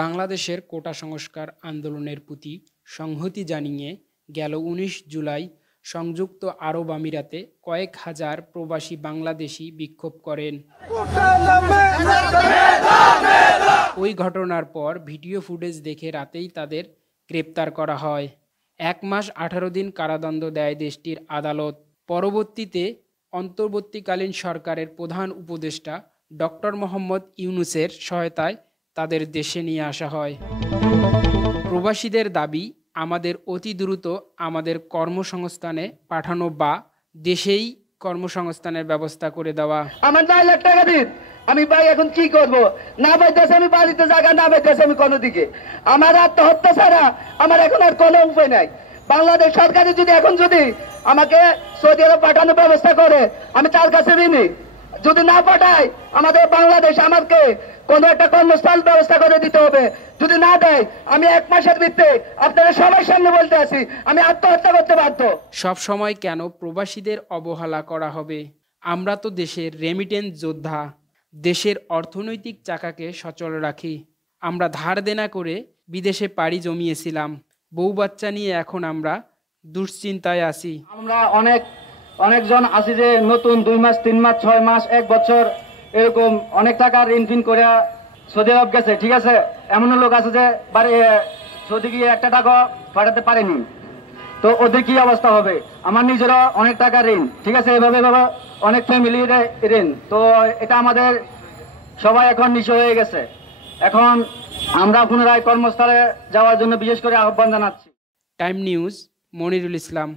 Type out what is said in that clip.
বাংলাদেশের কোটা সংস্কার আন্দোলনের প্রতি সংহতি জানিয়ে গেল ১৯ জুলাই সংযুক্ত আরব আমিরাতে কয়েক হাজার প্রবাসী বাংলাদেশি বিক্ষোভ করেন। ওই ঘটনার পর ভিডিও ফুটেজ দেখে রাতেই তাদের গ্রেপ্তার করা হয়। ১ মাস ১৮ দিন কারাদণ্ড দেয় দেশটির আদালত। পরবর্তীতে অন্তর্বর্তীকালীন সরকারের প্রধান উপদেষ্টা ডক্টর মোহাম্মদ ইউনূসের সহায়তায় তাদের দেশে নিয়ে আসা হয়। প্রবাসীদের দাবি, আমাদের অতি দ্রুত আমাদের কর্মসংস্থানে পাঠানো বা দেশেই কর্মসংস্থানের ব্যবস্থা করে দেওয়া। আমার ৯ লাখ টাকা দিন, আমি ভাই এখন কি করব? না পাইতেছে আমি বাড়িতে জায়গা, না পাইতেছে আমি কোনো দিকে। আমার আত্মহত্যা ছাড়া আমার এখন আর কোনো উপায় নাই। বাংলাদেশ সরকারে যদি আমাকে সৌদি আরব পাঠানোর ব্যবস্থা করে, আমি তার কাছে ঋণী। যদি না পাঠায় আমাদের বাংলাদেশ আমাকে কোনো একটা কর্মস্থল ব্যবস্থা করে দিতে হবে। যদি না দেয় আমি ১ মাসের ভিতরে আপনারা সবার সামনে বলতে আছি আমি আত্মহত্যা করতে বাধ্য। সব সময় কেন প্রবাসীদের অবহেলা করা হবে? আমরা তো দেশের রেমিটেন্স যোদ্ধা, দেশের অর্থনৈতিক চাকাকে সচল রাখি। আমরা ধার দেনা করে বিদেশে পাড়ি জমিয়েছিলাম, বউ বাচ্চা নিয়ে এখন আমরা দুশ্চিন্তায় আছি। আমরা অনেকজন আছি যে নতুন ২ মাস ৩ মাস ৬ মাস ১ বছর এরকম অনেক টাকা ঋণ ফিন করে সৌদি আরব গেছে, ঠিক আছে। এমন লোক আছে যে সৌদি গিয়ে ১ টাকা পাঠাতে পারেনি, তো ওদের কি অবস্থা হবে? আমার নিজেরও অনেক টাকা ঋণ, ঠিক আছে। এভাবে অনেক ফ্যামিলির ঋণ, তো এটা আমাদের সবাই এখন নিঃস্ব হয়ে গেছে। এখন আমরা পুনরায় কর্মস্থলে যাওয়ার জন্য বিশেষ করে আহ্বান জানাচ্ছি। টাইম নিউজ, মনিরুল ইসলাম।